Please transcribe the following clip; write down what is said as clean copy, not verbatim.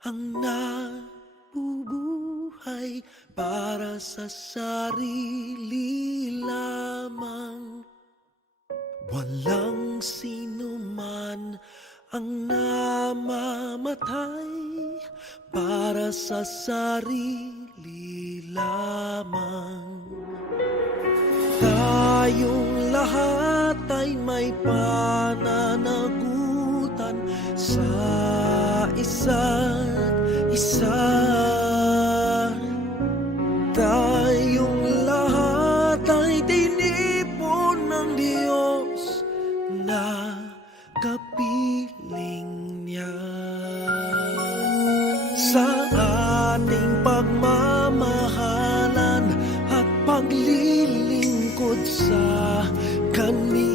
ang nabubuhay para sa sarili lamang. Walang sino man ang namamatay para sa sarili lamang. Tayong lahat ay may pananagutan sa isa't isa. Tayong lahat ay tinipon ng Diyos na kapiling niya. Sa ating pagmamahalan at paglilingkod sa Kanya,